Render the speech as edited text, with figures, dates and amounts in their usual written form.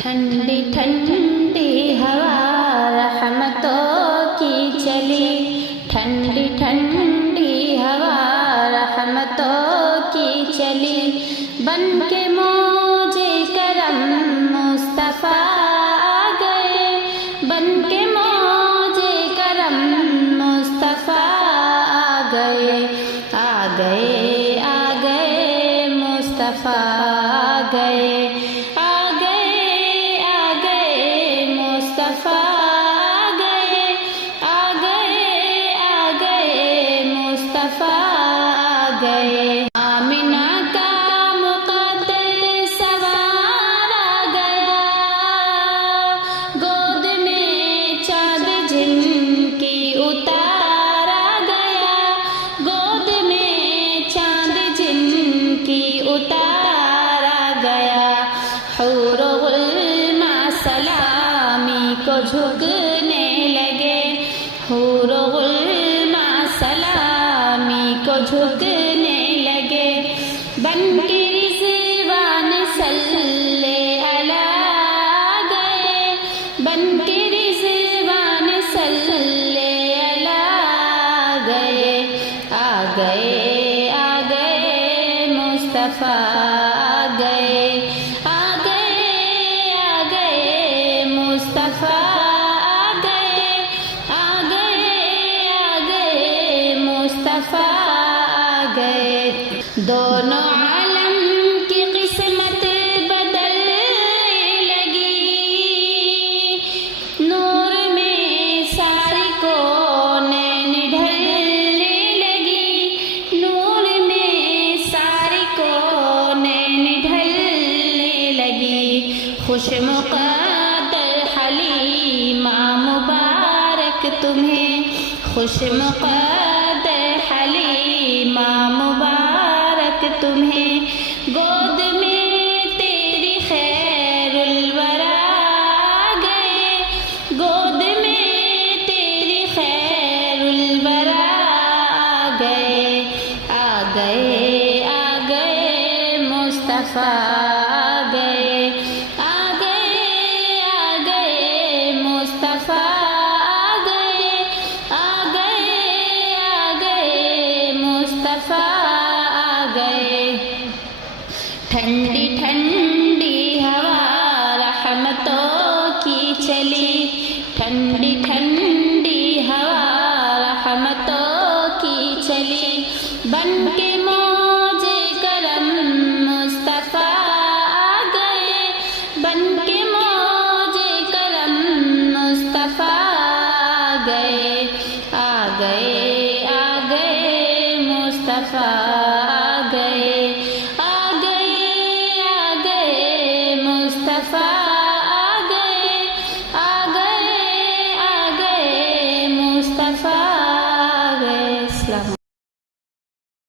ٹھنڈی ٹھنڈی ہوا رحمتوں کی چلی، ٹھنڈی ٹھنڈی ہوا رحمتوں کی چلی، بن کے موج کرم مصطفیٰ آ گئے، بن کے موج کرم مصطفیٰ آ گئے، آ گئے آ گئے مصطفیٰ آ گئے، آمنہ کا مقدر سوار آ گیا، گود میں چاند جن کی اتار آ گیا، گود میں چاند جن کی اتار آ گیا، حور و غلمان سلامی کو جھکنے لگے، حور و غلمان سلامی کو جھکنے لگے، بن کے رضوان صلی علیہ آ گئے، بن کے رضوان صلی علیہ آ گئے، آ گئے آ گئے مصطفیٰ آ گئے، آ گئے آ گئے مصطفیٰ آ گئے، آ گئے آ گئے مصطفیٰ آ گئے، دونوں عالم کی قسمت بدلنے لگی، نور میں ساری کونین ڈھلنے لگی، نور میں ساری کونین ڈھلنے لگی، خوش مقدر حلیمہ مبارک تمہیں، خوش مقدر حلیمہ مبارک تمہیں، گود میں تیری خیر الورا آ گئے، گود میں تیری خیر الورا آ گئے، آ گئے آ گئے مصطفیٰ آ گئے، آ گئے آ گئے مصطفیٰ آ گئے، آ گئے آ گئے مصطفیٰ آ گئے، ٹھنڈی ٹھنڈی ہوا رحمتوں کی چلی، ٹھنڈی ٹھنڈی